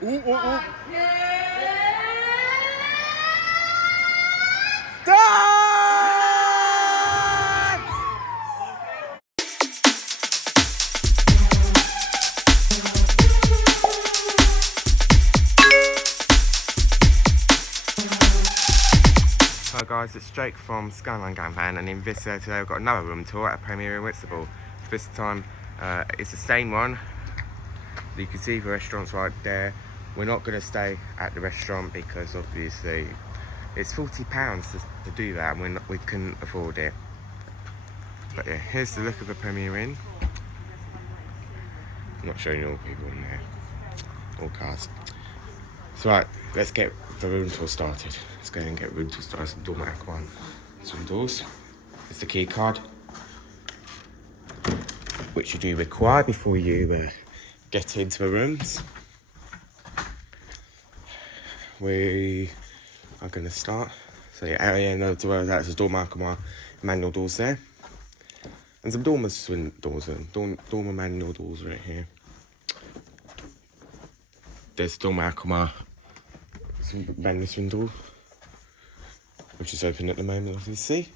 Ooh, ooh, ooh. Dance! Hi guys, it's Jake from Skyline Gang Van, and in this today we've got another room tour at Premier in Whitstable. This time it's the same one. You can see the restaurant's right there. We're not going to stay at the restaurant because obviously it's £40 to do that, and we couldn't afford it. But yeah, here's the look of the Premier Inn. I'm not showing you all people in there, all cars. So right, let's get the room tour started. Let's go and get room tour started. Some doormat one, some doors. It's the key card, which you do require before you get into the rooms. We are going to start. So yeah, no, that's a door marker, manual doors there. And some dormer doors, dormer manual doors right here. There's door marker, some manual swing door, which is open at the moment, obviously.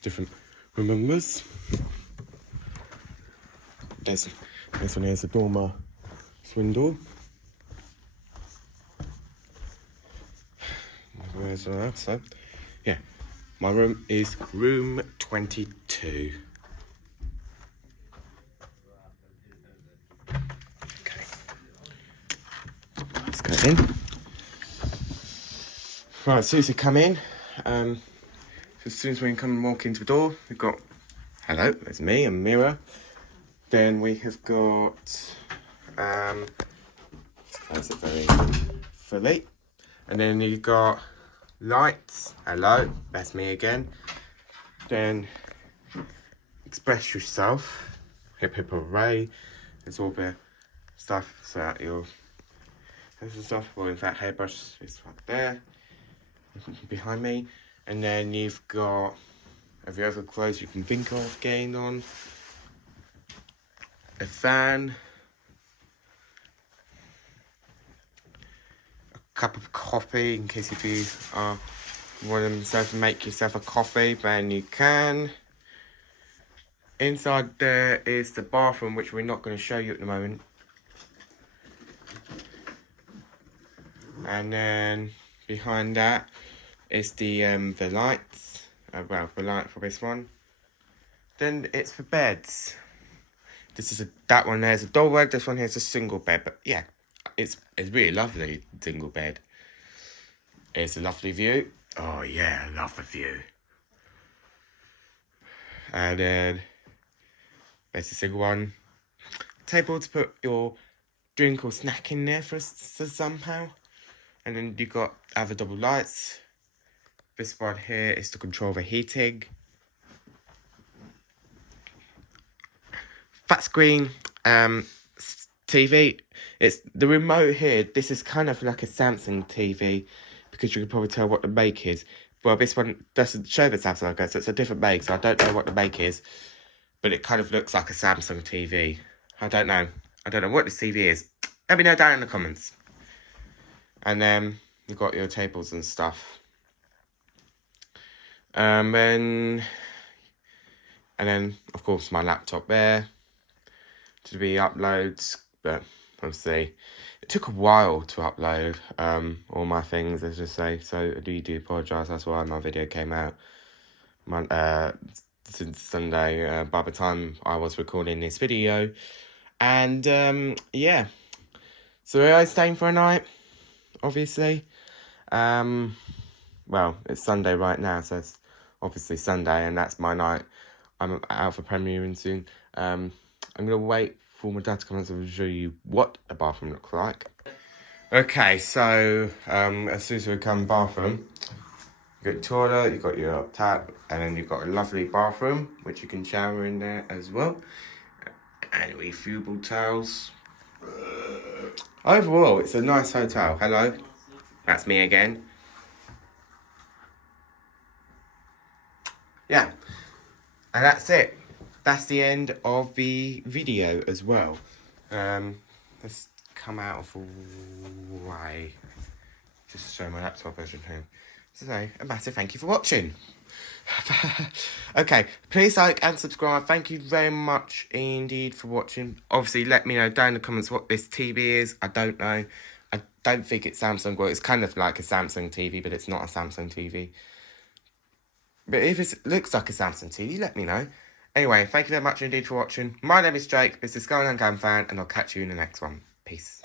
Different room numbers. This one here's the dormer swing door. So, yeah, my room is room 22. Okay, let's go in. Right, as soon as you come in, as soon as we come and walk into the door, we've got, hello, there's me, a mirror. Then we have got, close it very fully. And then you've got lights, hello, that's me again. Then express yourself, hip hip hooray. There's all the stuff so that there's some stuff, well in fact hairbrush is right there, behind me. And then you've got every other clothes you can think of getting on. A fan, a cup of coffee in case if you want to make yourself a coffee, then you can. Inside there is the bathroom, which we're not going to show you at the moment. And then behind that is the lights. Well, the light for this one. Then it's for beds. That one there's a double bed. This one here's a single bed. But yeah, it's really lovely single bed. It's a lovely view. Oh yeah, I love the view. And then there's the single one. Table to put your drink or snack in there for somehow. And then you got other double lights. This one here is to control the heating. Flat screen TV. It's the remote here. This is kind of like a Samsung TV because you can probably tell what the make is. Well, this one doesn't show the Samsung logo, so it's a different make. So I don't know what the make is, but it kind of looks like a Samsung TV. I don't know what this TV is. Let me know down in the comments. And then you've got your tables and stuff. And then of course my laptop there to be uploads, but obviously it took a while to upload all my things, let's just say. So I do apologise. That's why my video came out since Sunday by the time I was recording this video. And yeah, so we're staying for a night, obviously. Well, it's Sunday right now, so it's obviously Sunday, and that's my night. I'm out for premiering soon. I'm going to wait for my dad to come and show you what a bathroom looks like. Okay, so as soon as we come bathroom, you got your toilet, you got your tap, and then you've got a lovely bathroom, which you can shower in there as well. And refillable towels. Overall, it's a nice hotel. Hello, that's me again. Yeah. And that's it. That's the end of the video as well. Let's come out of the way. Just show my laptop version here. So, a massive thank you for watching. Okay, please like and subscribe. Thank you very much indeed for watching. Obviously, let me know down in the comments what this TV is. I don't know. I don't think it's Samsung. Well, it's kind of like a Samsung TV, but it's not a Samsung TV. But if it looks like a Samsung TV, let me know. Anyway, thank you very much indeed for watching. My name is Jake. This is Skyline Gun Fan, and I'll catch you in the next one. Peace.